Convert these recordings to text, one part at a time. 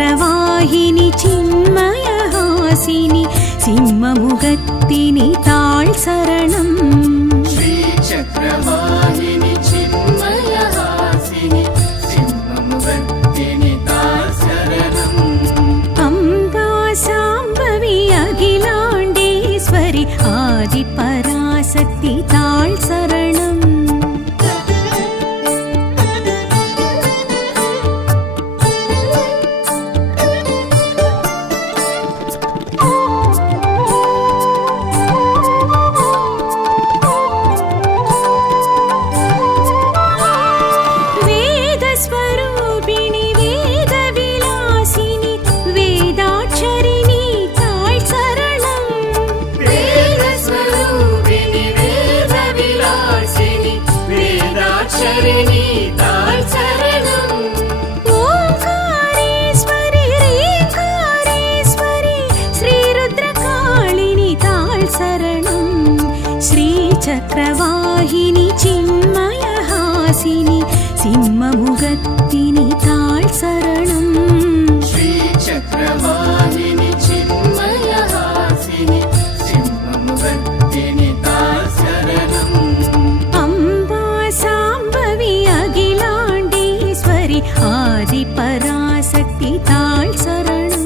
श्रीचक्रवाहिनि चिन्मयहासिनि सिंहमुखत्तिनि ताळ् शरणम् श्रीचक्रवाहिनि चिन्मयहासिनि सिंहमुखत्तिनि ताळ् शरणम् अम्बा साम्बवी अखिलाण्डेश्वरि आदिपराशक्ति ताळ् शरणम् चक्रवाहिनि चिन्मयहासिनि सिंहमुखत्तिनि ताळ् शरणम् श्रीचक्रवाहिनि चिन्मयहासिनि सिंहमुखत्तिनि ताळ् शरणम् अम्बा साम्बवी अखिलाण्डेश्वरि आदिपराशक्ति ताळ् शरणम्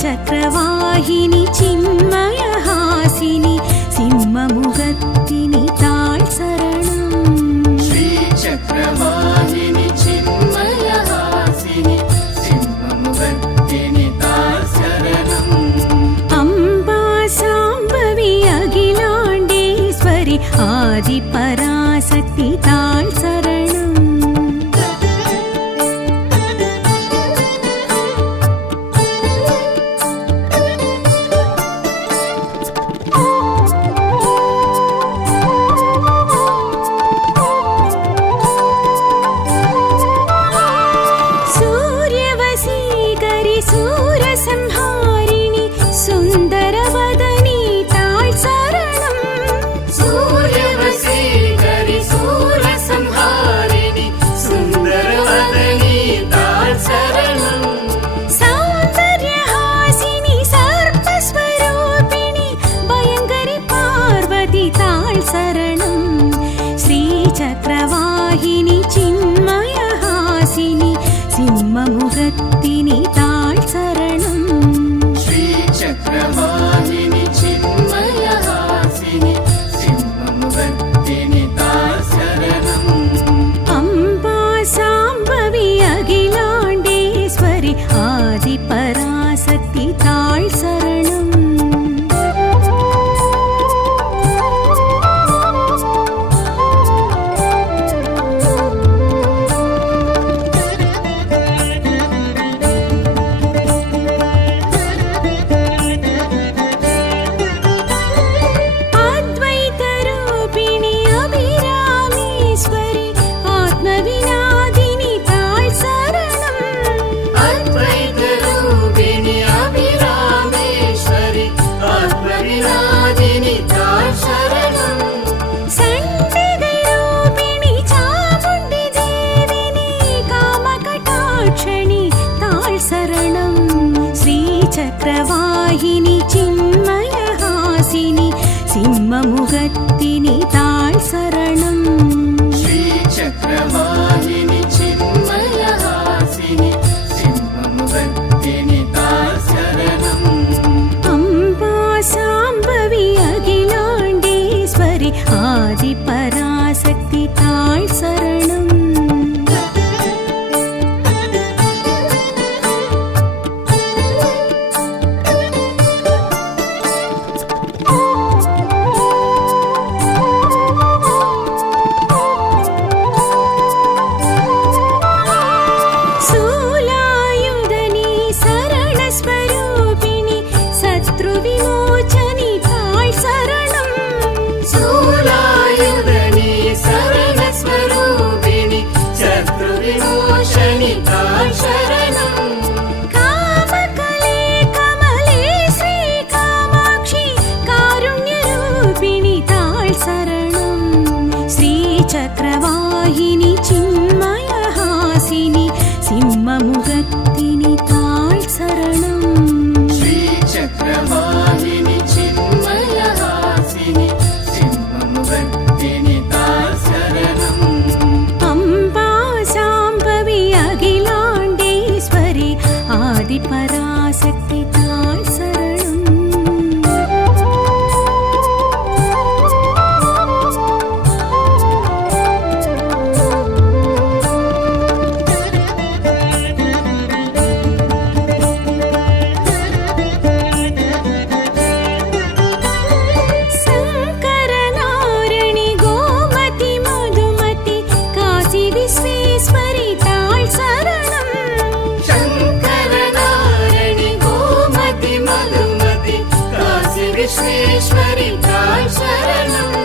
चक्रवाहिनि चिन्मयहासिनि सिंहमुखत्तिनि ताळ् शरणम् श्रीचक्रवाहिनि चिन्मयहासिनि सिंहमुखत्तिनि ताळ् शरणम् अम्बा साम्बवी अखिलाण्डेश्वरि आदिपराशक्ति ताळ् शरणम् सूरसंहारिणि सुन्दरवदनी ताळ् शरणम् सूर्यवशीकरि सूरसंहारिणि सुन्दरवदनी ताळ् शरणम् सौन्दर्यहासिनि सर्पस्वरूपिणि भयङ्करि पार्वती ताळ् शरणम् श्रीचक्रवाहिनि चिन्मयहासिनि सिंहमुखत्तिनि ताळ् शरणम् श्रीचक्रवाहिनि चिन्मयहासिनि सिंहमुखत्तिनि ताळ् शरणम् अम्बा साम्बवी अखिलाण्डेश्वरि आदिपराशक्ति ताळ् शरणम् चक्रवाहिनि चिन्मयहासिनि सिंहमुखत्तिनि ताळ् शरणम् श्रीचक्रवाहिनि चिन्मयहासिनि सिंहमुखत्तिनि ताळ् शरणम् अम्बा साम्बवी अखिलाण्डेश्वरि आदिपराशक्ति ताळ् शरणम् அகிலாண்டேஸ்வரி தாய் சரணம்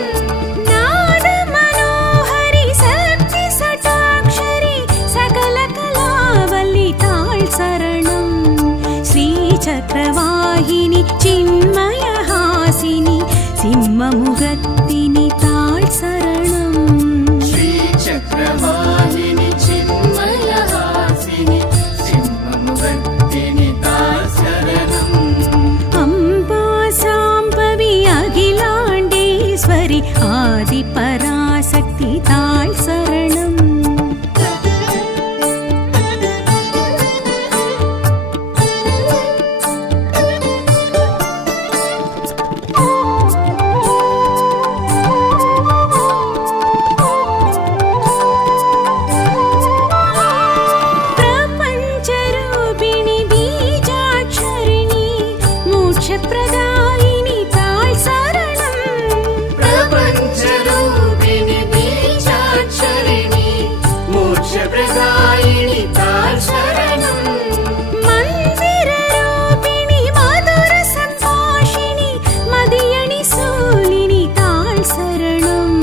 நாத மனோஹரி சக்தி சட்டாக்ஷரி சகல கலாவல்லி தாழ் சரணம் ஸ்ரீ சக்கரவாகினி சின்மய ஹாசினி சிம்மமுகத்தினி தாழ் சரணம் ஸ்ரீ சக்கரவாகினி சின்மய ஹாசினி சிம்மமுகத்தினி தாய் சரணம் அம்பா சாம்பவி அகிலாண்டேஸ்வரி ஆதி பராசக்தி தாழ் சரணம் பிரபஞ்சரூபிணி பீஜாட்சரிணி மோட்சப்பிரதாயினி தாழ் சரணம் பிரபஞ்சரூபிணி பீஜாட்சரிணி மோட்சப்பிரதாயினி தாய் சரணம் மந்திரரூபிணி மதுர சம்பாஷிணி மதியணி சூலினி தாழ் சரணம்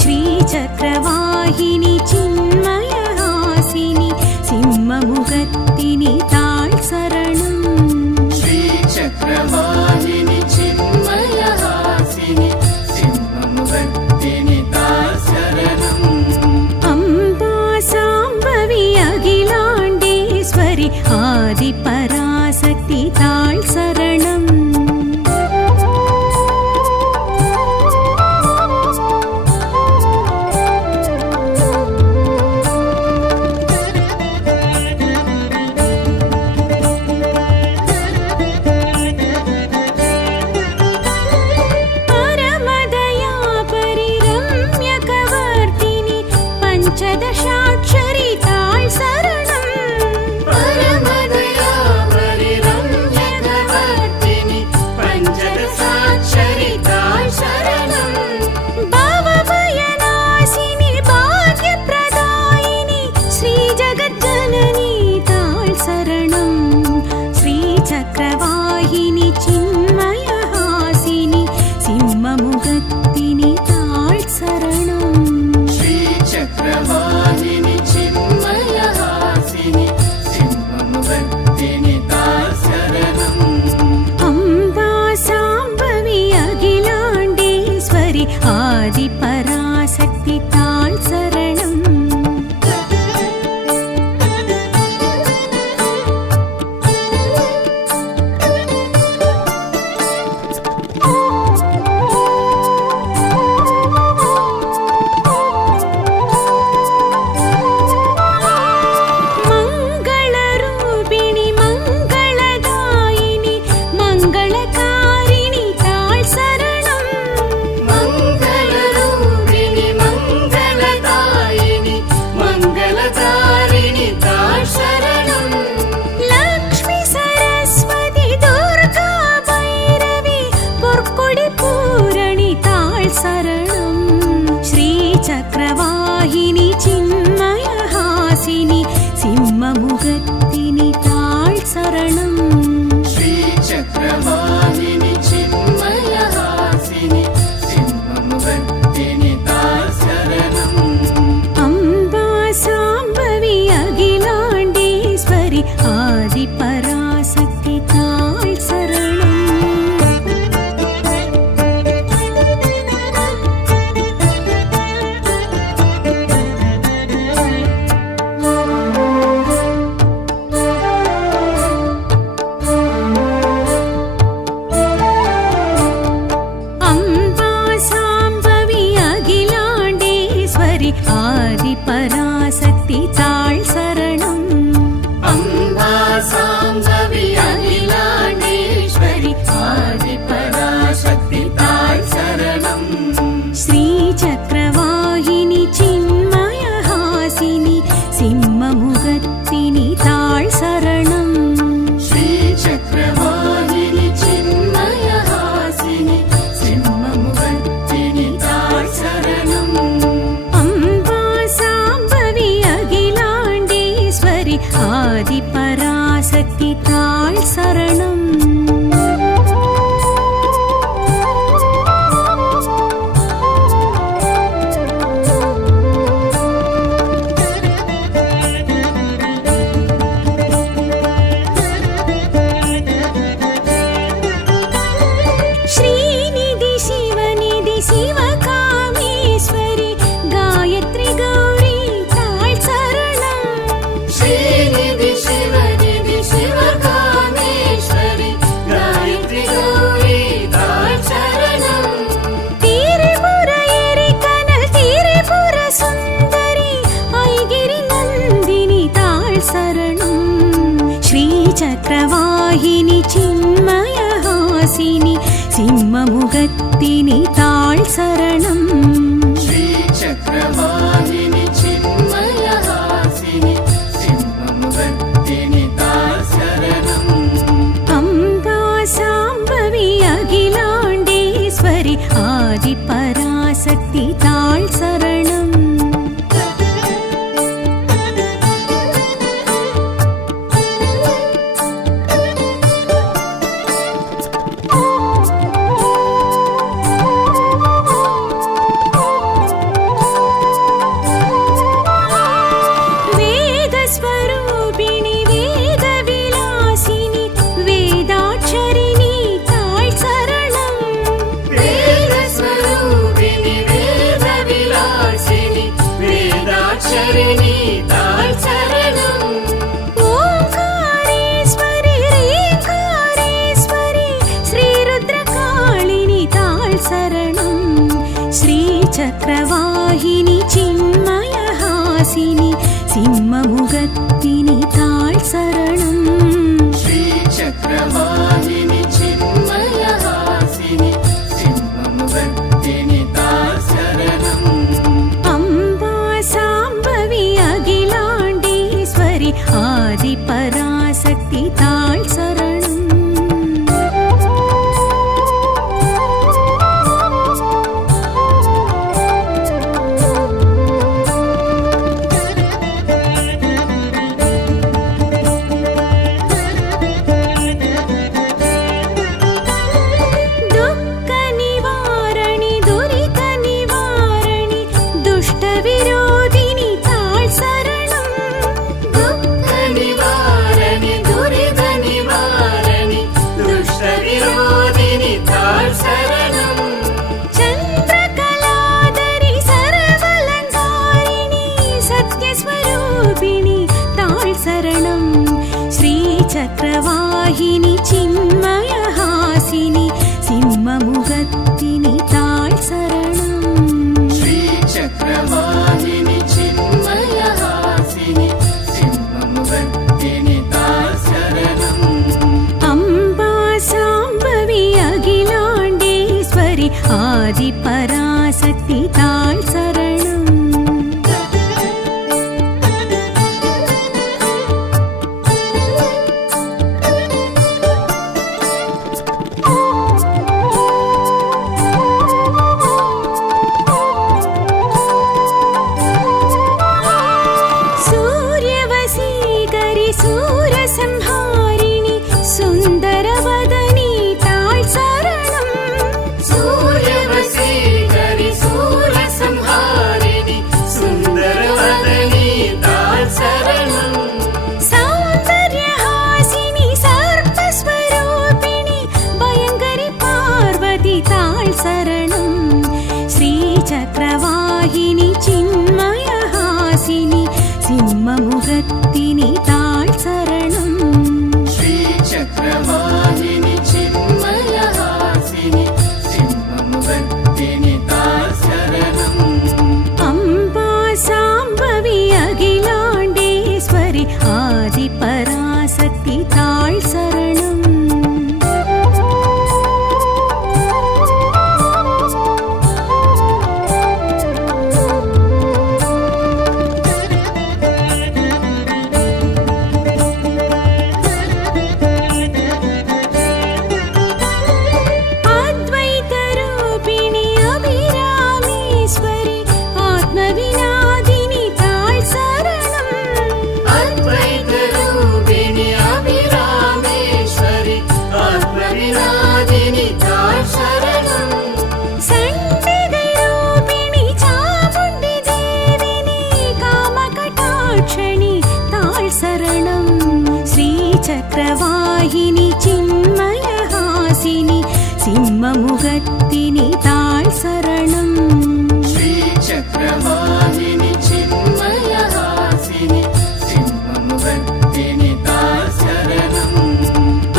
ஸ்ரீ சக்கரவாகினி சின்மய ஹாசினி சிம்மமுகத்தினி தாழ் சரணம் ஸ்ரீ சக்கரவாகினி சின்மய ஹாசினி சிம்மமுகத்தினி தாய் சரணம் அம்பா சாம்பவி அகிலாண்டேஸ்வரி ஆதி பராசக்தி தாழ் சரணம் பரமதயா பரிரம்யகவர்த்தினி பஞ்சதசாட்சரி தாழ் சரணம் பரமதயா பரிரம்யகவர்த்தினி பஞ்சதசாட்சரி தாய் சரணம் பவபயநாசினி பாக்யப்ரதாயினி ஸ்ரீ ஜகஜ்ஜனனி தாழ் சரணம் ஸ்ரீ சக்கரவாகினி சின்மய ஹாசினி சிம்மமுகத்தினி தாழ் சரணம் ஸ்ரீ சக்கரவாகினி சின்மய ஹாசினி சிம்மமுகத்தினி தாய் சரணம் அம்பா சாம்பவி அகிலாண்டேஸ்வரி ஆதி பராசக்தி தாழ் சரணம் மங்களரூபிணி மங்களதாயினி மங்களகாரிணி தாழ் சரணம் மங்களரூபிணி மங்களதாயினி மங்களதாரிணி தாய் சரணம் லக்ஷ்மி சரஸ்வதி துர்கா பைரவி பொற்கொடி பூரணி தாழ் சரணம் ஸ்ரீ சக்கரவாகினி சின்மய ஹாசினி சிம்மமுகத்தினி தாழ் சரணம் ஸ்ரீ சக்கரவாகினி சின்மய ஹாசினி சிம்மமுகத்தினி தாய் சரணம் அம்பா சாம்பவி அகிலாண்டேஸ்வரி ஆதி பராசக்தி தாழ் சரணம் அம்பா சாம்பவி அகிலாண்டேஸ்வரி ஆதி பராசக்தி தாழ் சரணம் அம்பா சாம்பவி அகிலாண்டேஸ்வரி ஆதி பராசக்தி தாய் சரணம் ஸ்ரீ சக்கரவாகினி சின்மய ஹாசினி சிம்மமுகத்தினி தாழ் சரணம் ஸ்ரீ சக்கரவாகினி சின்மய ஹாசினி சிம்மமுகத்தினி தாய் சரணம் அம்பா சாம்பவி தாழ் சரணம். श्रीचक्रवाहिनि चिन्मयहासिनि सिंहमुखत्तिनि ताळ् शरणम्. अम्बा साम्बवी अखिलाण्डेश्वरि आदिपराशक्ति ताळ् शरणम्. चक्रवाहिनि चिन्मयहासिनि सिंहमुखत्तिनि ताळ् शरणम्. श्रीचक्रवाहिनि चिन्मयहासिनि सिंहमुखत्तिनि ताळ् शरणम्. अम्बा साम्बवी अखिलाण्डेश्वरि आदिपराशक्ति ताळ् शरणम्. चक्रवाहिनि चिन्मयहासिनि सिंहमुखत्तिनि ताळ् शरणम्. श्रीचक्रवाहिनि चिन्मयहासिनि सिंहमुखत्तिनि ताळ् शरणम्. अम्बा साम्बवी अखिलाण्डेश्वरि आदिपराशक्ति ताळ् शरणम्. सूरसंहारिणि सुन्दरवदनी ताळ् शरणम्. सूर्यवसीकरि सूरसंहारिणि सुन्दरवदनी ताळ् शरणम्. सौन्दर्यहासिनि सर्पस्वरूपिणि भयङ्करि पार्वती ताळ् शरणम्. श्रीचक्रवाहिनि चिन्मयहासिनि सिंहमुखत्तिनि ताळ् शरणम्. श्रीचक्रवाहिनि चिन्मयहासिनि सिंहमुखत्तिनि ताळ् शरणम्. अम्बा साम्बवी अखिलाण्डेश्वरि आदिपराशक्ति ताळ् शरणम्. चक्रवाहिनि चिन्मयहासिनि सिंहमुखत्तिनि ताळ् शरणम्. श्रीचक्रवाहिनि चिन्मयहासिनि सिंहमुखत्तिनि ताळ् शरणम्.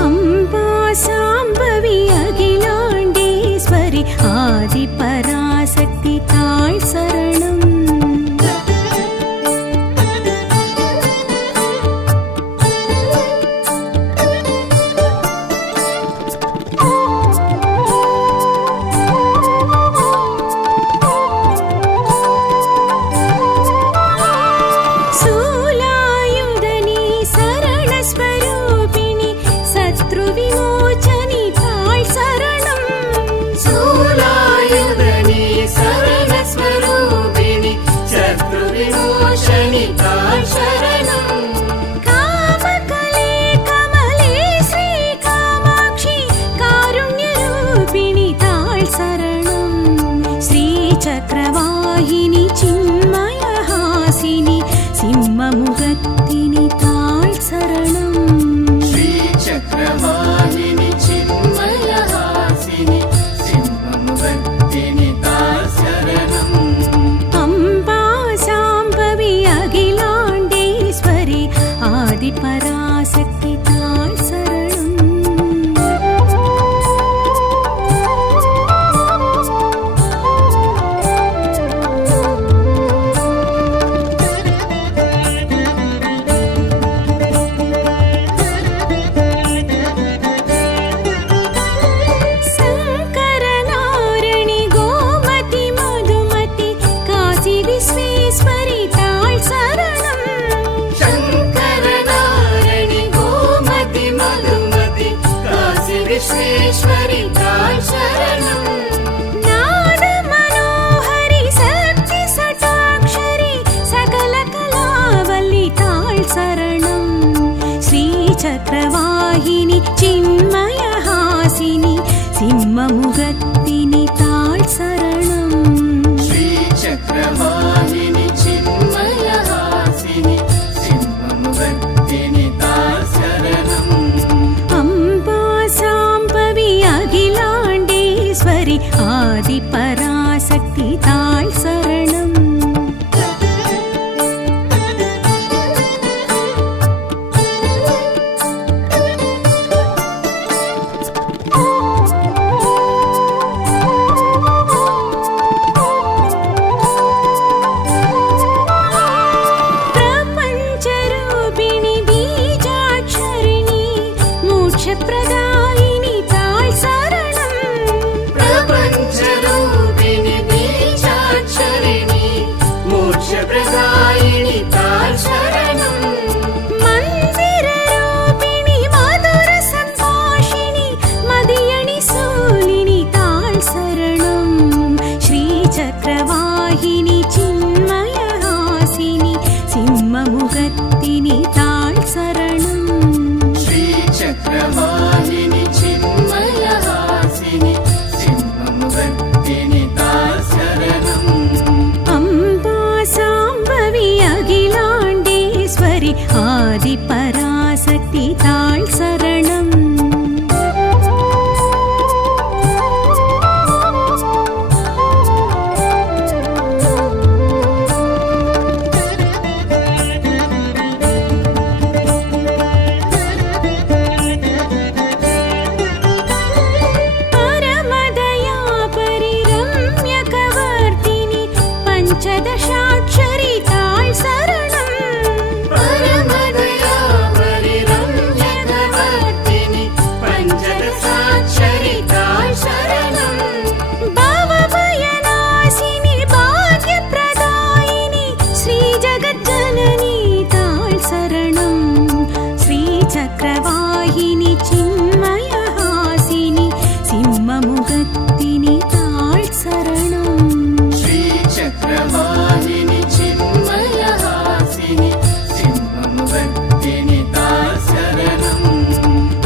अम्बा साम्बवी अखिलाण्डेश्वरि आदिपराशक्ति ताळ् शरणम्. श्रीचक्रवाहिनि चिन्मयहासिनि सिंहमुगत्तिनि ताळ् शरणम् श्रीचक्रवाहिनि चिन्मयहासिनि सिंहमुगत्तिनि ताळ् शरणम् अम्बा शाम्भवी अखिलाण्डेश्वरि आदिपराशक्ति ताळ् शरणम् शङ्करनारणि गोमति मधुमति काशी विश्वेश्वरि ताळ् शरणम् शङ्करनारणि गोमति मधुमति काशी विश्वेश्वरि ताळ् शरणम् नादमनोहरि शक्ति सटाक्षरि सकलकलावल्लि ताळ् शरणम् श्रीचक्रवाहिनि चिन्मयहासिनि सिंहमुगत्तिनि ताळ् शरणम् श्रीचक्रवाहिनि चिन्मयहासिनि सिंहमुगत्तिनि ताळ् शरणम् अम्बा शाम्भवी अखिलाण्डेश्वरि आदिपराशक्ति ताळ् शरणम् प्रपञ्चरूपिणि बीजाक्षरिणि मोक्षप्रदायिनि ताळ् शरणम् प्रपञ्चरूपिणि बीजाक्षरिणि मोक्षप्रदायिनि ताळ् शरणम् मन्दिररूपिणि मधुरसम्भाषिणि मदियणि शूलिनि ताळ् शरणम् श्रीचक्रवाहिनि चिन्मयहासिनि सिंहमुगत्तिनि ताळ् शरणम् श्रीचक्रवाहिनि चिन्मयहासिनि सिंहमुगत्तिनि ताळ् शरणम् अम्बा शाम्भवी अखिलाण्डेश्वरि आदिपराशक्ति ताळ् शरणम् परमदया परिरम्यकवर्तिनि पञ्चदशाक्षरि ताळ् शरणम् परमदया परिरम्यकवर्तिनि पञ्चदशाक्षरि ताळ् शरणम् भवभयनाशिनि भाग्यप्रदायिनि श्रीजगज्जननी ताळ् शरणम् श्रीचक्रवाहिनि चिन्मयहासिनि सिंहमुगत्तिनि ताळ् शरणम् श्रीचक्रवाहिनि चिन्मयहासिनि सिंहमुगत्तिनि ताळ् शरणम्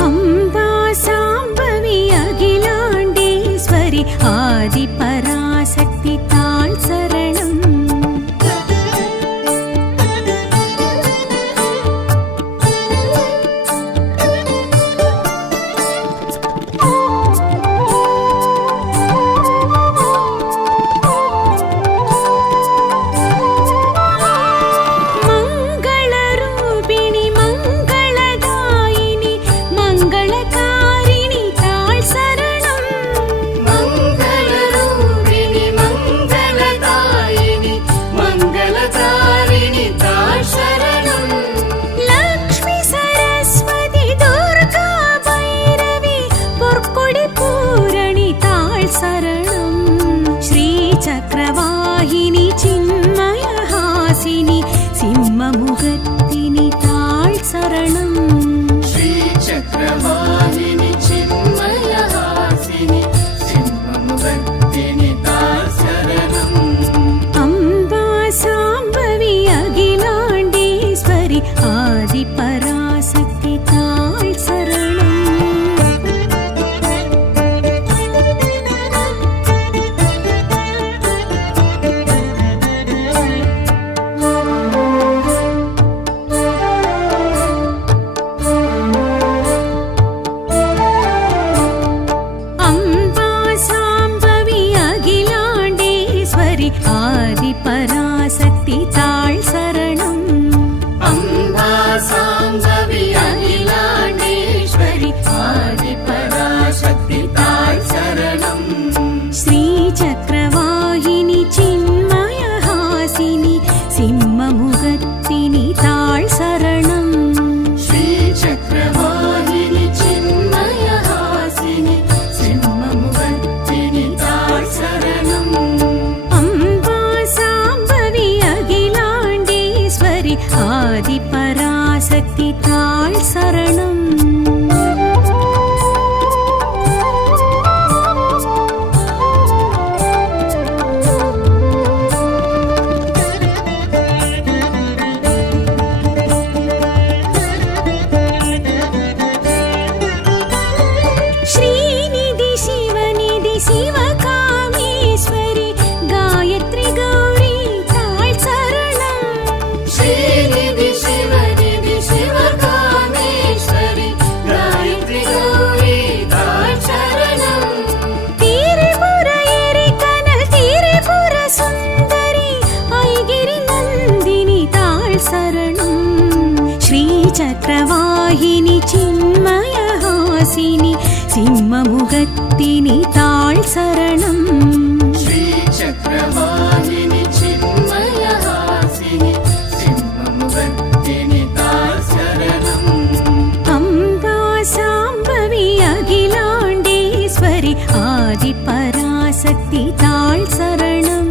अम्बा शाम्भवी अखिलाण्डेश्वरि आदिपराशक्ति ताळ् शरणम् मङ्गलरूपिणि मङ्गलदायिनि मङ्गलकारिणि ताळ् शरणम् मङ्गलरूपिणि मङ्गलदायिनि मङ्गलकारिणि ताळ् शरणम् लक्ष्मी सरस्वती दुर्गा भैरवी पोर्कोडि पूरणि ताळ् शरणम् श्रीचक्रवाहिनि चिन्मयहासिनि सिंहमुगत्तिनि ताळ् शरणम् श्रीचक्रवाहिनि चिन्मयहासिनि सिंहमुगत्तिनि ताळ् शरणम् अम्बा शाम्भवी अखिलाण्डेश्वरि आदिपराशक्ति ताळ् शरणम् श्रीचक्रवाहिनि चिन्मयहासिनि सिंहमुखत्तिनि ताळ् शरणम् श्रीचक्रवाहिनि चिन्मयहासिनि सिंहमुखत्तिनि ताळ् शरणम् अम्बा साम्बवी अखिलाण्डेश्वरि आदिपराशक्ति ताळ् शरणम्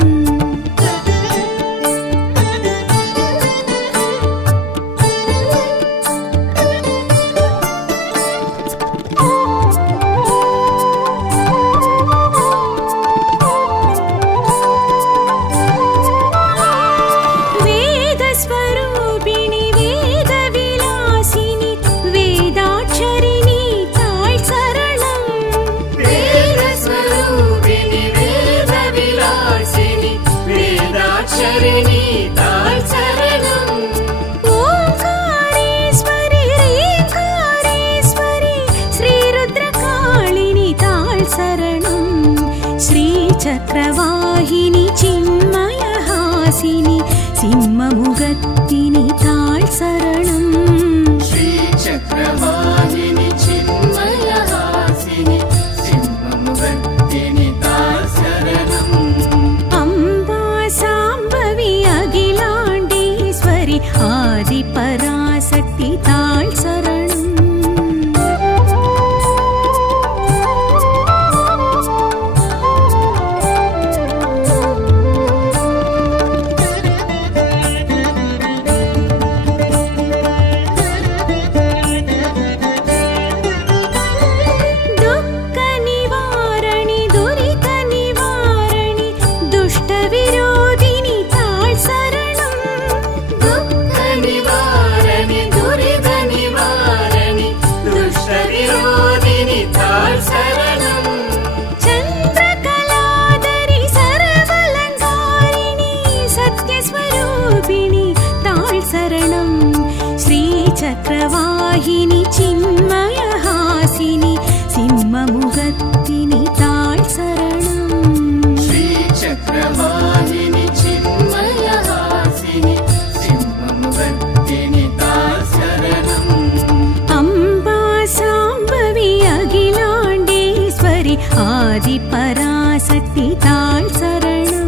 चक्रवाहिनि चिन्मयहासिनि सिंहमुखत्तिनि ताळ् शरणम् श्रीचक्रवाहिनि चिन्मयहासिनि सिंहमुखत्तिनि ताळ् शरणम् अम्बा साम्बवी अखिलाण्डेश्वरि आदिपराशक्ति ताळ् शरणम् चक्रवाहिनि चिन्मयहासिनि सिंहमुखत्तिनि ताळ् शरणम् श्रीचक्रवाहिनि चिन्मयहासिनि सिंहमुखत्तिनि ताळ् शरणम् अम्बा साम्बवी अखिलाण्डेश्वरि आदिपराशक्ति ताळ् शरणम्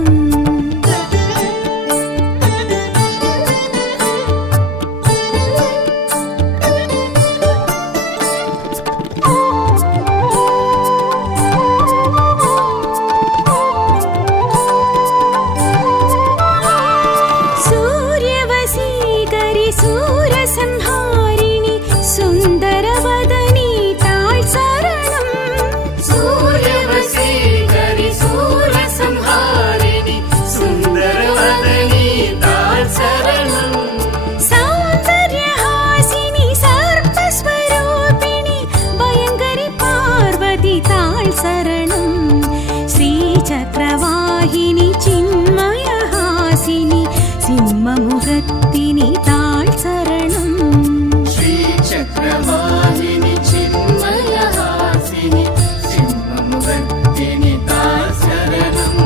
सूरसंहारिणि सुन्दरवदनी ताळ् शरणम् सूर्यवशीकरि सूरसंहारिणि सुन्दरवदनी ताळ् शरणम् सौन्दर्यहासिनि सर्पस्वरूपिणि भयङ्करि पार्वती ताळ् शरणम् श्रीचक्रवाहिनि चिन्मयहासिनि सिंहमुखत्तिनि ताळ् शरणम् श्रीचक्रवाहिनि चिन्मयहासिनि सिंहमुखत्तिनि ताळ् शरणम्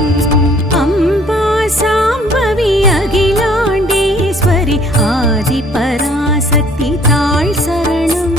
अम्बा साम्बवी अखिलाण्डेश्वरि आदिपराशक्ति ताळ् शरणम्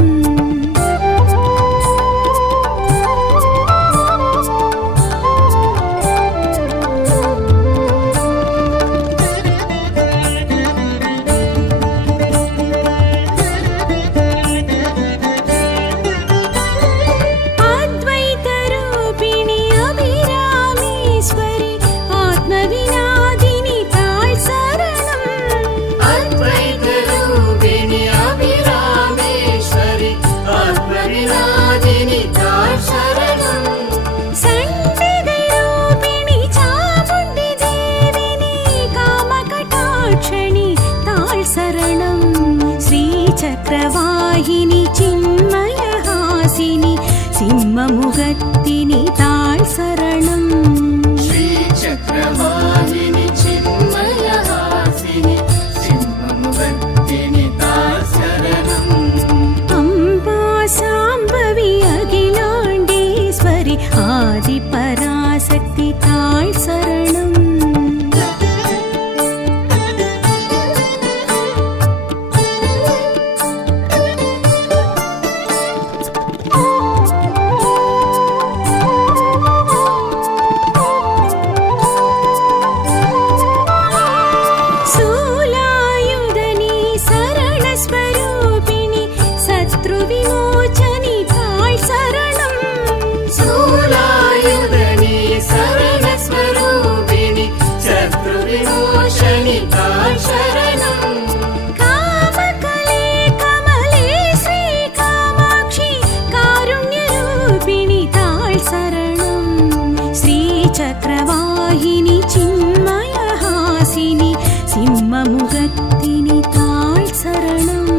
श्रीचक्रवाहिनि चिन्मयहासिनि सिंहमुगत्तिनि ताळ् शरणम्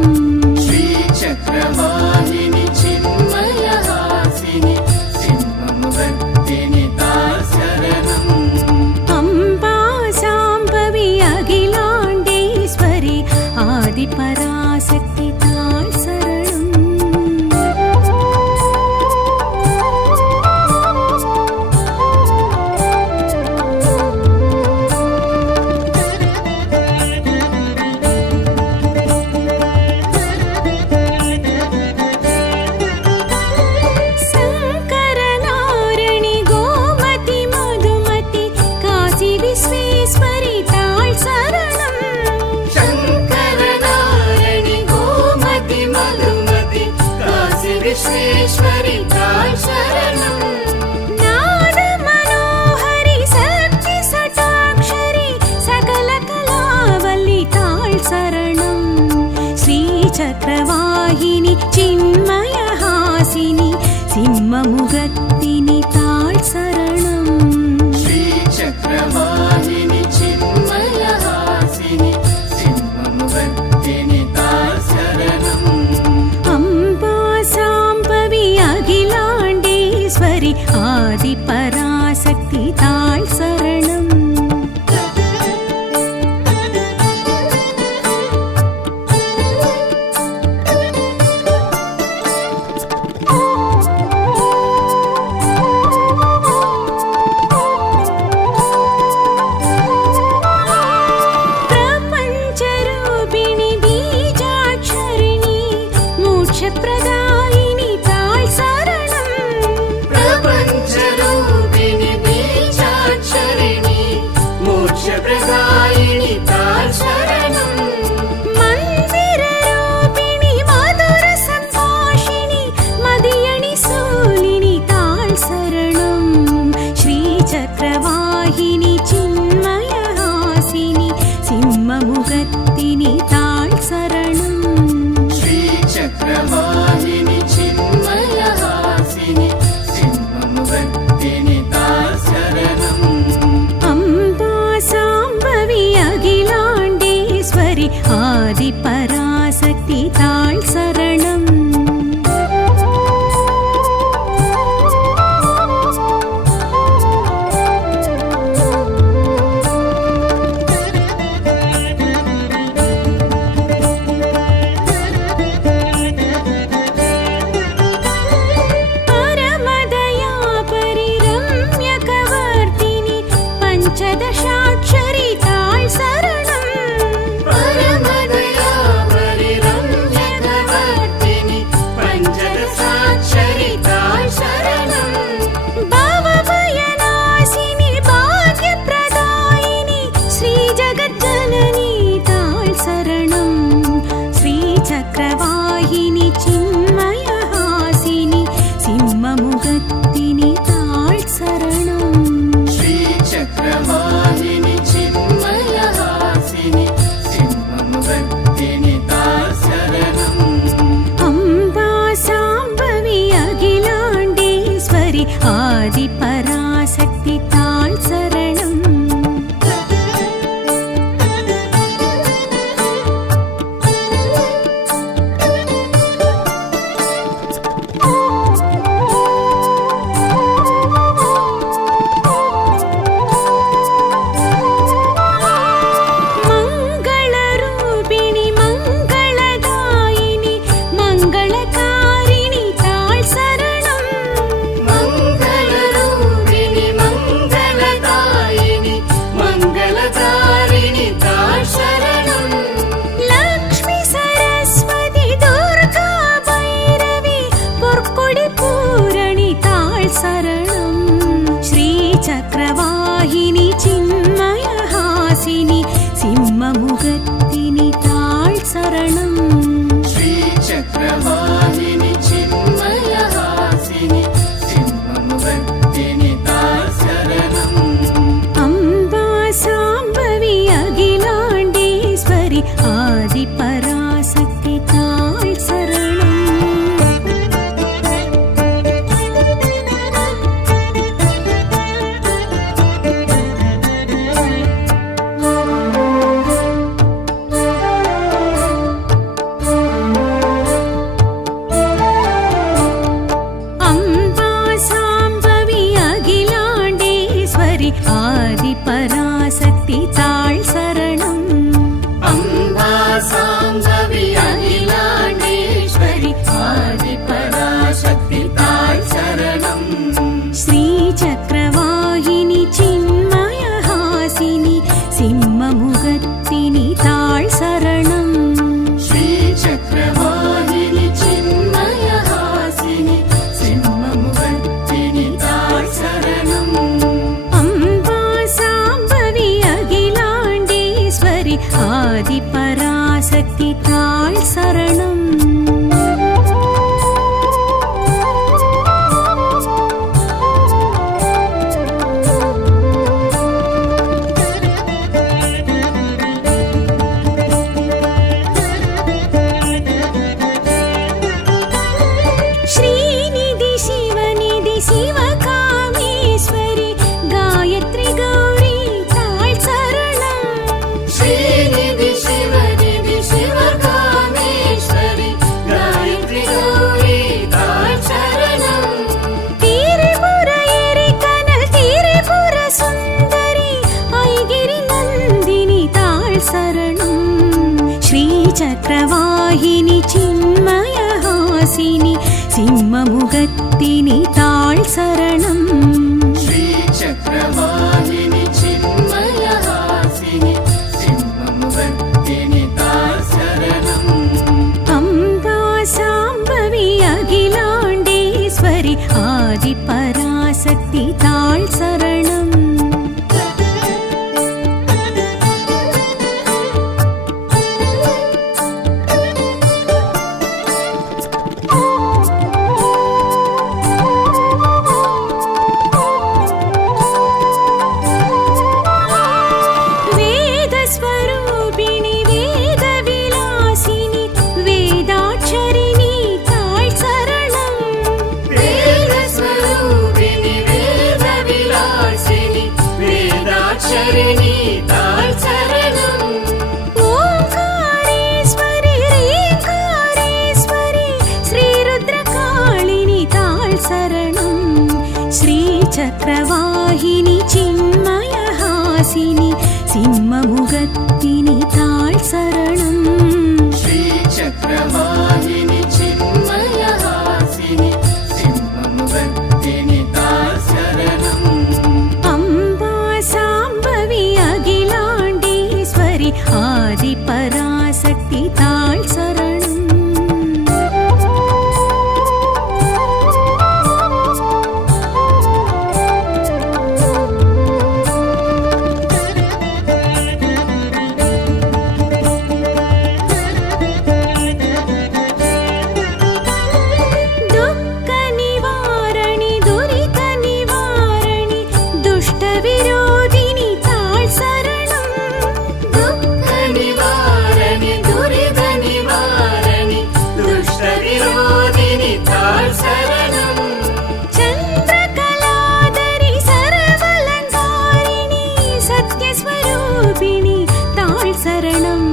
श्रीचक्रवाहिनि चिन्मयहासिनि सिंहमुगत्तिनि ताळ् शरणम् अम्बा साम्भवी अखिलाण्डेश्वरि आदिपराशक्ति ताळ् शरणम् शङ्करनारणि गोमति मधुमति काशी विश्वेश्वरि ताळ् शरणम् शङ्करनारणि गोमति मधुमति काशी विश्वेश्वरि ताळ् शरणम् नादमनोहरि शक्ति सटाक्षरि सकलकलावल्लि ताळ् शरणम् श्रीचक्रवाहिनि चिन्मयहासिनि सिंहमुगत्तिनि ताळ् शरणम् श्रीचक्रवाहिनि चिन्मयहासिनि सिंहमुगत्तिनि ताळ् शरणम् अम्बा साम्भवी अखिलाण्डेश्वरि आदिपराशक्ति ताळ् शरणम् प्रपञ्चरूपिणि बीजाक्षरिणि मोक्षप्रदायिनि ताळ् शरणम् प्रपञ्चरूपिणि बीजाक्षरिणि मोक्षप्रदायिनि ताळ् शरणम् मन्दिररूपिणि मधुरसम्भाषिणि मदियणि सूलिनि ताळ् शरणम् श्रीचक्रवाहिनि चिन्मयहासिनि सिंहमुगत्तिनि ताळ् शरणम् श्रीचक्रवाहिनि चिन्मयहासिनि सिंहमुगत्तिनि ताळ् शरणम् अम्बा साम्भवी अखिलाण्डेश्वरि आदिपराशक्ति ताळ् शरणम् परमदया परिरम्यकवर्तिनि पञ्चदशाक्षरि ताळ् शरणम् परमदया परिरम्यकवर्तिनि पञ्चदशाक्षरि ताळ् शरणम् भवभयनाशिनि भाग्यप्रदायिनि श्रीजगज्जननी ताळ् शरणम् श्रीचक्रवाहिनि चिन्मयहासिनि सिंहमुगत्तिनि ताळ् शरणम् श्रीचक्रवाहिनि चिन्मयहासिनि सिंहमुगत्तिनि ताळ् शरणम् श्रीचक्रवाहिनि चिन्मयहासिनि सिंहमुगत्तिनि ताळ् शरणम् अम्बा साम्बवी अखिलाण्डेश्वरि आदिपराशक्ति ताळ् शरणम् शरणि ताळ् शरणम् ओंकारेश्वरि रींकारेश्वरि श्रीरुद्रकाळिनि ताळ् शरणम् श्रीचक्रवाहिनि चिन्मयहासिनि सिंहमुगत्तिनि ताळ् शरणम् श्रीचक्रवाहिनि चिन्मयहासिनि सिंहमुगत्तिनि ताळ् शरणम् आदिपराशक्ति ताळ् शरणम् दुःखनिवारणि दुरितनिवारणि दुष्टविरोधिनि ताळ् शरणम् दुःखनिवारणि दुरितनिवारणि दुष्टविरोधिनि ताळ् शरणम् चन्द्रकलाधरि सर्वालङ्कारिणि सत्यस्वरूपिणि ताळ् शरणम्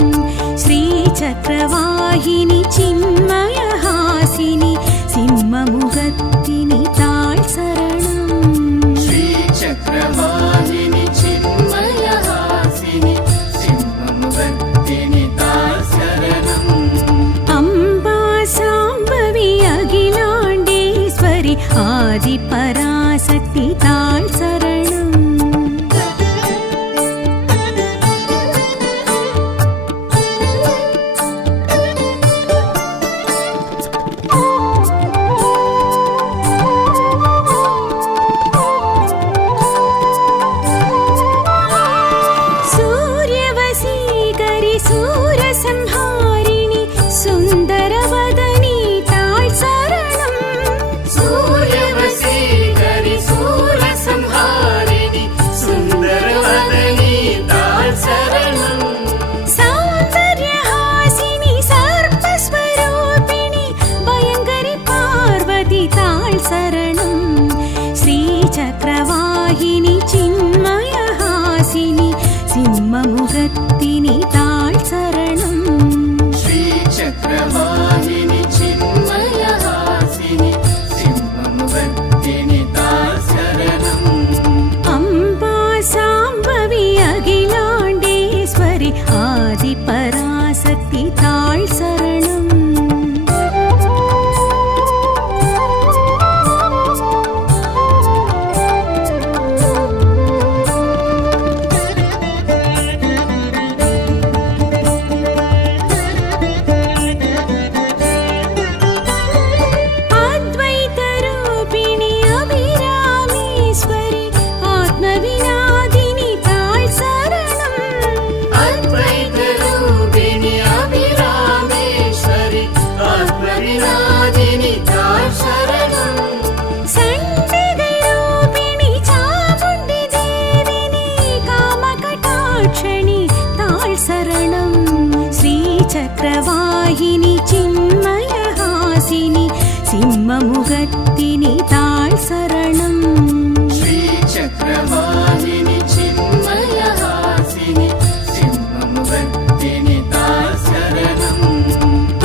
श्रीचक्रवाहिनि चिन्मयहासिनि सिंहमुगत्तिनि ताळ् शरणम् श्रीचक्रवाहिनि चिन्मयहासिनि सिंहमुगत्तिनि ताळ् शरणम् अम्बा साम्बवी अखिलाण्डेश्वरि आदिपराशक्ति ताळ् शरणम् सूर्यवशीकरि सूरसंहारिणि सुन्दरवदनि ताळ् शरणम् सूर्यवशीकरि सूरसंहारिणि सुन्दरवदनि ताळ् शरणम् सौन्दर्यहासिनि सर्पस्वरूपिणि भयङ्करि पार्वती ताळ् शरणम् श्रीचक्रवाहिनि चिन्मयहासिनि सिंहमुगत्तिनि ताळ् शरणम् श्रीचक्रवाहिनि चिन्मयहासिनि सिंहमुगत्तिनि ताळ् शरणम् अम्बा साम्बवी अखिलाण्डेश्वरि आदिपराशक्ति ताळ् शरणम् अद्वैतरूपिणि अभिरामेश्वरि आत्मविनादिनि ताळ् शरणम् अद्वैतरूपिणि अभिरामेश्वरि आत्मविनादिनि ताळ् शरणम् सण्डिगरूपिणि चामुण्डि देविनि कामकटाक्षणि ताळ् शरणम् श्रीचक्रवाहिनि चिन्मयहासिनि सिंहमुगत्तिनि ताळ् शरणम् श्रीचक्रवाहिनि चिन्मयहासिनि सिंहमुगत्तिनि ताळ् शरणम्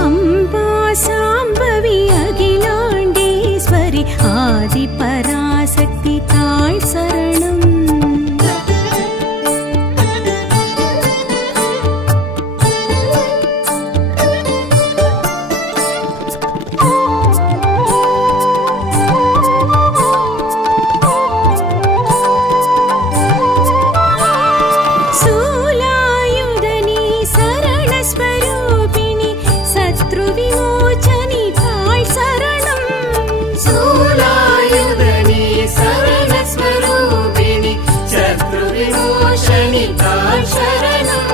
अम्बा साम्बवी अखिलाण्डेश्वरि आदिपराशक्ति ताळ् शरणम् நாசனி தாழ் சரணம்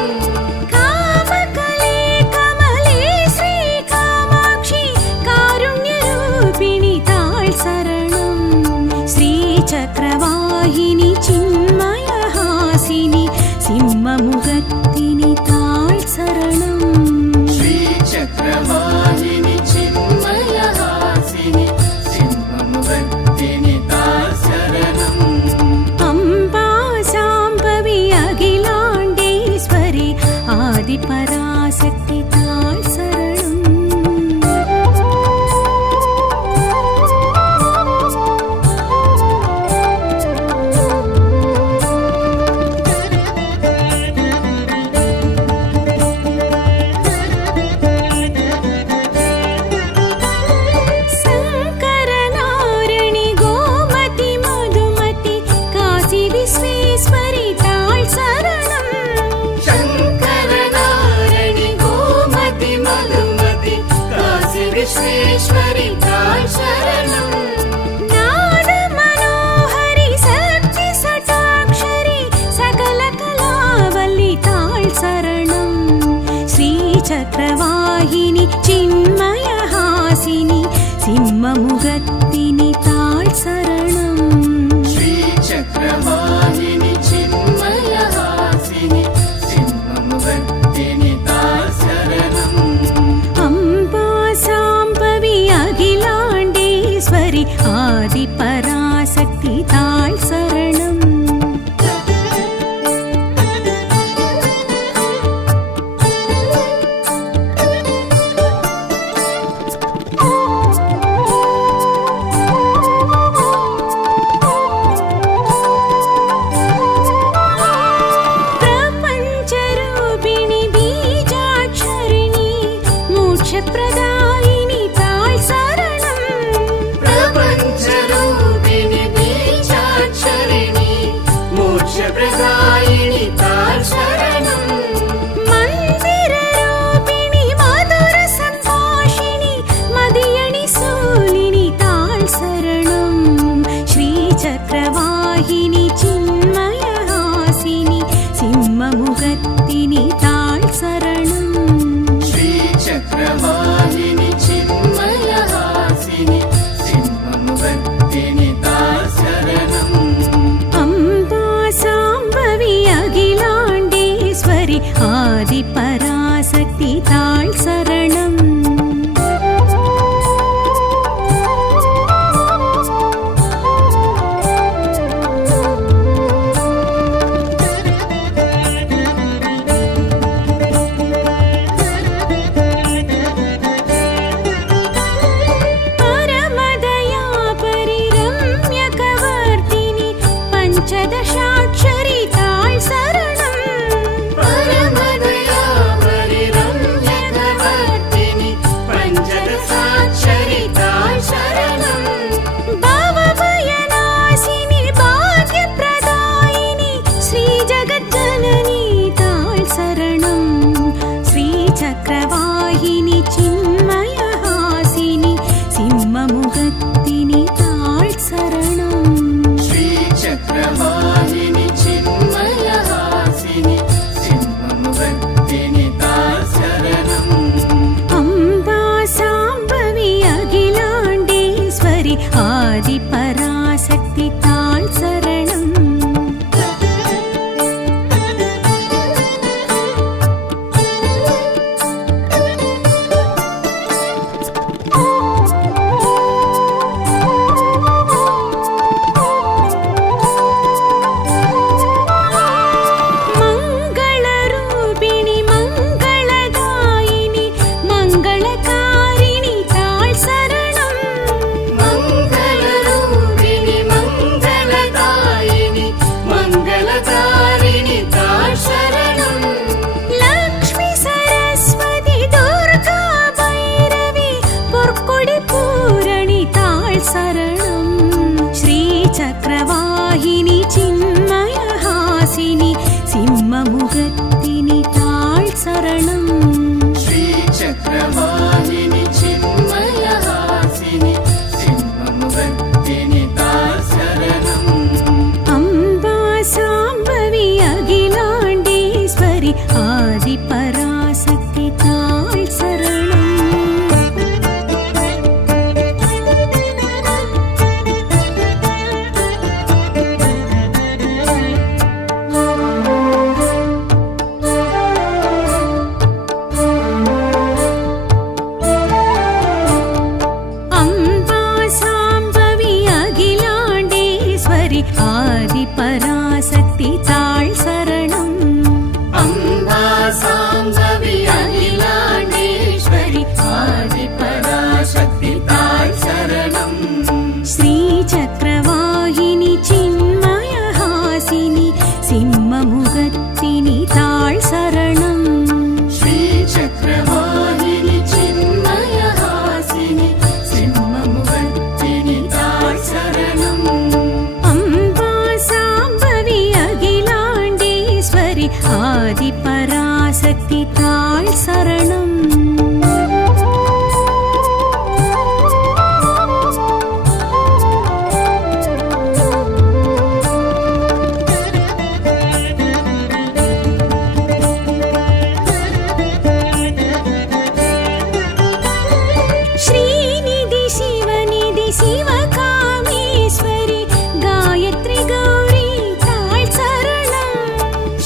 காமகலே கமலே ஸ்ரீ காமாட்சி காருண்யரூபிணி தாழ் சரணம் ஸ்ரீ சக்கரவாகினி சின்மயஹாசினி சிம்மமுகத்தினி தாழ் சரணம் श्रीचक्रवाहिनि चिन्मयहासिनि सिंहमुखत्तिनि ताळ् शरणम् अम्बा साम्भवी अखिलाण्डेश्वरि आदिपराशक्ति ताळ् शरणम् शङ्करनारिणि गोमति मधुमति काशी विश्वेश्वरि ताळ् शरणम् शङ्करनारणि गोमति मधुमति काशी विश्वेश्वरि ताळ् शरणम् नादमनोहरि शक्ति सटाक्षरि सकलकलावल्लि ताळ् शरणम् श्रीचक्रवाहिनि चिन्मयहासिनि सिंहमुखत्तिनि ताळ् शरणम् श्रीचक्रवाहिनि चिन्मयहासिनि सिंहमुखत्तिनि ताळ् शरणम् अम्बा साम्भवी अखिलाण्डेश्वरि आदिपराशक्ति ताळ् शरणम् சிம்மமுகத்தினி தாழ் சரணம். श्रीचक्रवाहिनि चिन्मयहासिनि सिंहमुखत्तिनि ताळ् शरणम्. अम्बा साम्बवी अखिलाण्डेश्वरि आदिपराशक्ति ताळ் சரணம். श्रीनिधि शिवनिधि शिवकामेश्वरि गायत्री गौरी ताळ் சரணம்.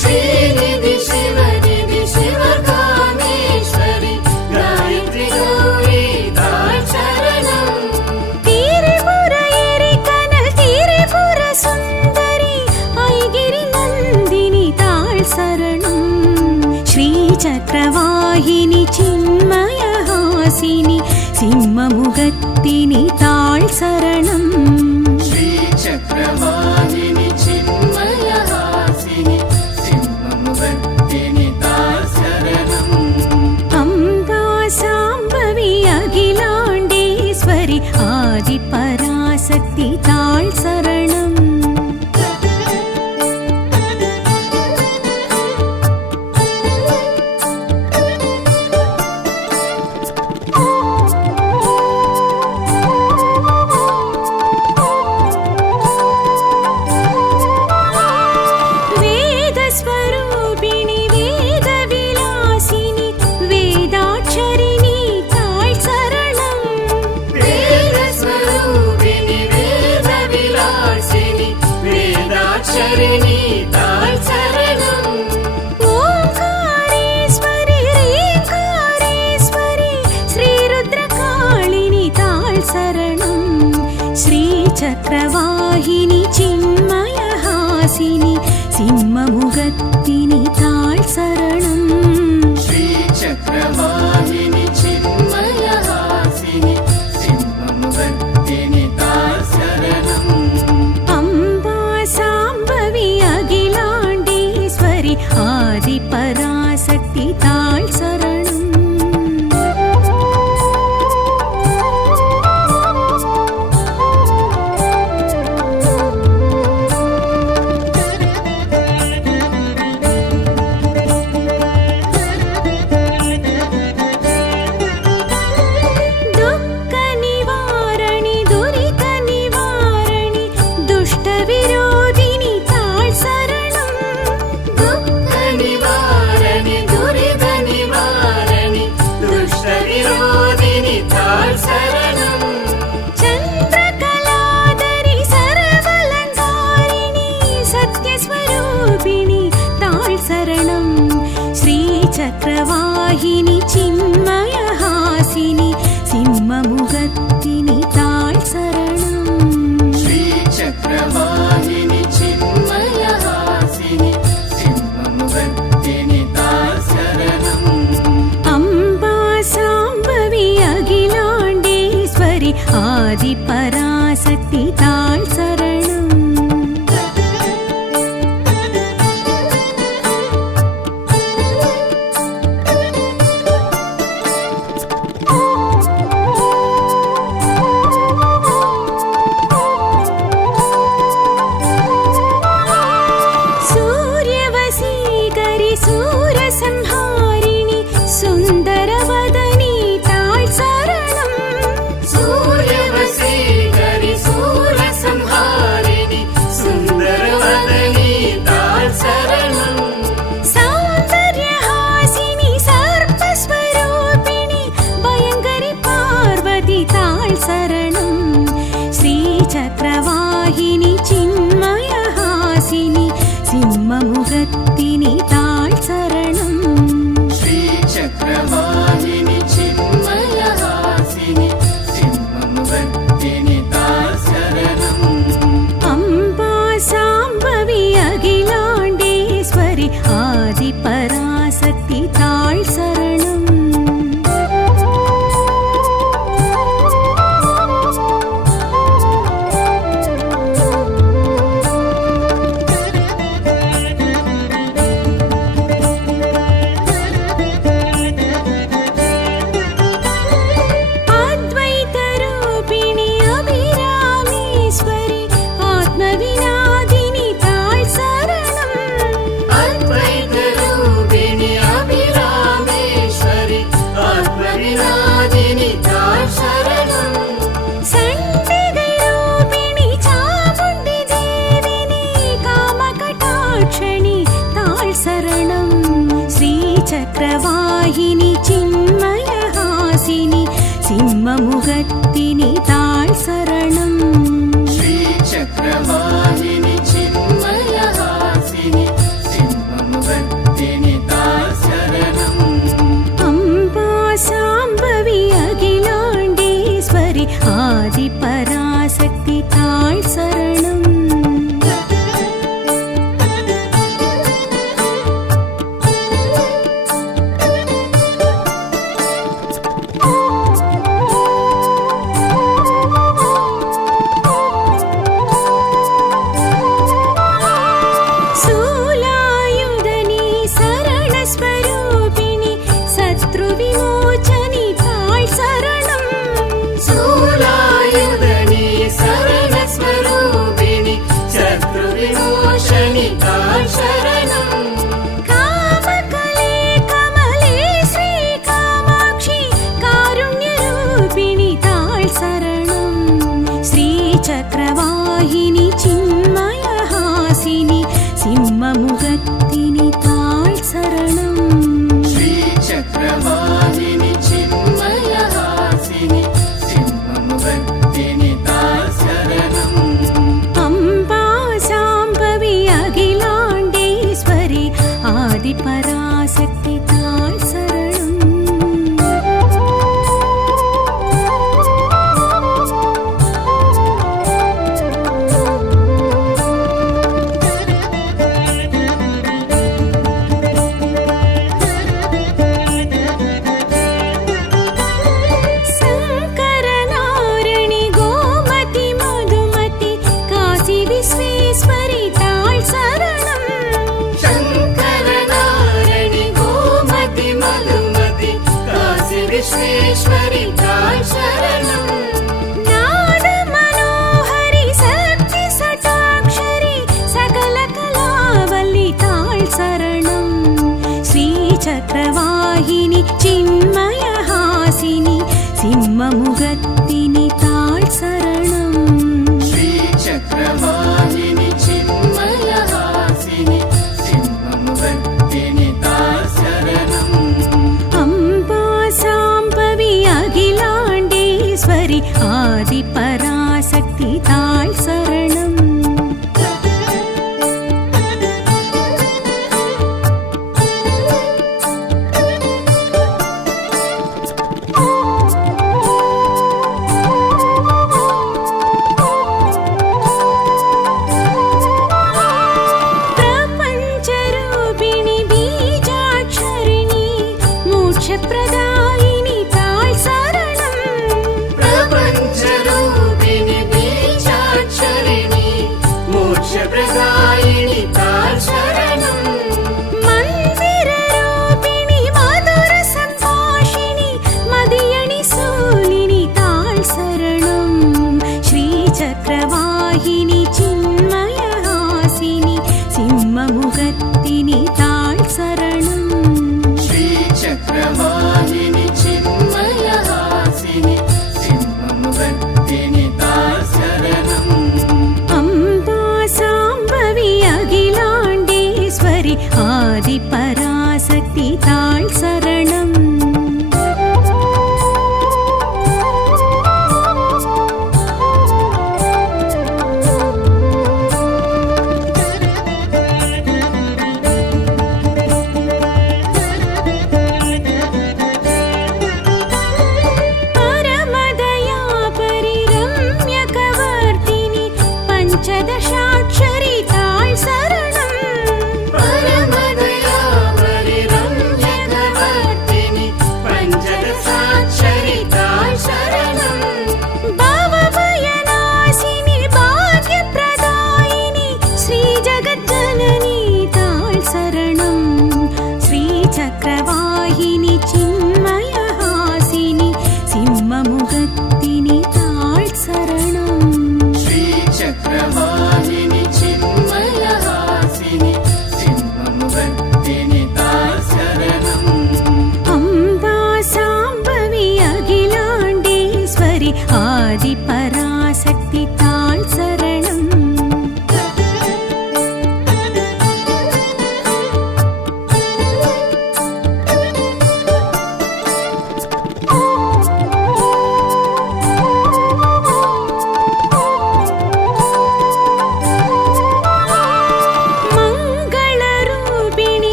श्रीनिधि शिवनिधि शिवकामेश्वरि गायत्री गौरी ताळ् शरणम्. त्रिपुर एरिकनल त्रिपुर सुन्दरि ऐगिरि नन्दिनि ताळ் சரணம். श्रीचक्रवाहिनि चिन्मयहासिनि सिंहमुखत्तिनि ताळ் சரணம். श्रीचक्रवाहिनि चिन्मयहासिनि सिंहमुखत्तिनि ताळ् शरणम्. अम्बा साम्बवी अखिलाण्डेश्वरि आदिपराशक्ति ताळ் சரணம். वेदस्वरूपिणि वेदविलासिनि वेदाक्षरिणि ताळ் சரணம். वेदस्वरूपिणि वेदविलासिनि वेदाक्षरिणि ताळ् शरणम्. ओंकारेश्वरि ह्रीङ्कारेश्वरि श्रीरुद्रकाळिनि ताळ் சரணம். श्रीचक्रवाहिनि चिन्मयहासिनि सिंहमुखत्तिनि ताळ் சரணம். श्रीचक्रवाहिनि चिन्मयहासिनि सिंहमुखत्तिनि ताळ् शरणम्. अम्बा साम्बवी अखिलाण्डेश्वरि आदिपराशक्ति ताळ் சரணம். दुःख निवारणि दुरित निवारणि दुष्ट विरोधिनि ताळ் சரணம். दुःखनिवारणि दुरितनिवारणि दुष्टविरोधिनि ताळ् शरणम्. चन्द्रकलाधरि सर्वलङ्कारिणि सत्यस्वरूपिणि ताळ் சரணம். श्रीचक्रवाहिनि चिन्मयहासिनि सिंहमुखत्तिनि ताळ் சரணம். श्रीचक्रवाहिनि चिन्मयहासिनि सिंहमुखत्तिनि ताळ् शरणम्. अम्बा साम्बवी अखिलाण्डेश्वरि आदिपराशक्ति ताळ் சரணம். सूर्यवसीकरि सूरसंहारिणि सुन्दरवदनि ताळ் சரணம். सूर्यवसीकरि सूरसंहारिणि सुन्दरवदनि ताळ् शरणम्. सौन्दर्यहासिनि सर्पस्वरूपिणि भयङ्करि पार्वती ताळ் சரணம். श्रीचक्रवाहिनि चिन्मयहासिनि सिंहमुखत्तिनि ताळ் சரணம். श्रीचक्रवाहिनि चिन्मयहासिनि सिंहमुखत्तिनि ताळ् शरणम्. अम्बा साम्बवी अखिलाण्डेश्वरि आदिपराशक्ति ताळ் சரணம். சரணம் ஸ்ரீசக்கரவாகினி சின்மயஹாசினி சிம்மமுகத்தினி தாழ் சரணம் श्रीचक्रवाहिनि चिन्मयहासिनि सिंहमुखत्तिनि ताळ् शरणम् अम्बा साम्बवी अखिलाण्डेश्वरि आदिपराशक्ति ताळ् शरणम् शूलायुधनि शरणस्वरूपिणि शत्रुविमोचनि ताळ् शरणम् शूलायुधनि शरणस्वरूपिणि शत्रुविमोचनि ताळ् शरणम् कामकले कमले श्रीकामाक्षि कारुण्यरूपिणि ताळ् शरणम् श्रीचक्रवाहिनि चिन्मयहासिनि सिंहमुखत्तिनि ताळ् शरणम् श्रीचक्रवाहिनि चिन्मयहासिनि सिंहमुखत्तिनि ताळ् शरणम् अम्बा साम्बवी अखिलाण्डेश्वरि आदिपराशक्ति ताळ् शरणम् शङ्करनारणि गोमति मधुमति काशी विश्वेश्वरि ताळ् शरणम् शङ्करनारणि गोमति मधुमति काशी विश्वेश्वरि ताळ् शरणम् ज्ञानमनोहरि शक्ति सटाक्षरि सकलकलावल्लि ताळ् शरणम् श्रीचक्रवाहिनि चिन्मयहासिनि सिंहमुखत्तिनि ताळ् शरणम् श्रीचक्रवाहिनि चिन्मयहासिनि सिंहमुखत्तिनि ताळ् शरणम् अम्बा साम्बवी अखिलाण्डेश्वरि आदिपराशक्ति ताळ् शरणम् प्रपञ्चरूपिणि बीजाक्षरिणि मोक्षप्रदायिनि ताळ् शरणम् प्रपञ्चरूपिणि बीजाक्षरिणि मोक्षप्रदायिनि ताळ् शरणम् मन्दिररूपिणि मधुरसम्भाषिणि मदियणि शूलिनि ताळ् शरणम् श्रीचक्रवाहिनि चिन्मयहासिनि सिंहमुखत्तिनि ताळ् शरणम् श्रीचक्रवाहिनि चिन्मयहासिनि सिंहमुखत्तिनि ताळ् शरणम् अम्बा साम्बवी अखिलाण्डेश्वरि आदिपराशक्ति ताळ् शरणम् परमदया परिरम्यकवर्तिनि पञ्चदशाक्षरि ताळ् शरणम् परमदया परिरम्यकवर्तिनि पञ्चदशाक्षरि ताळ् शरणम् भवभयनाशिनि भाग्यप्रदायिनि श्रीजगज्जननी ताळ् शरणम् श्रीचक्रवाहिनि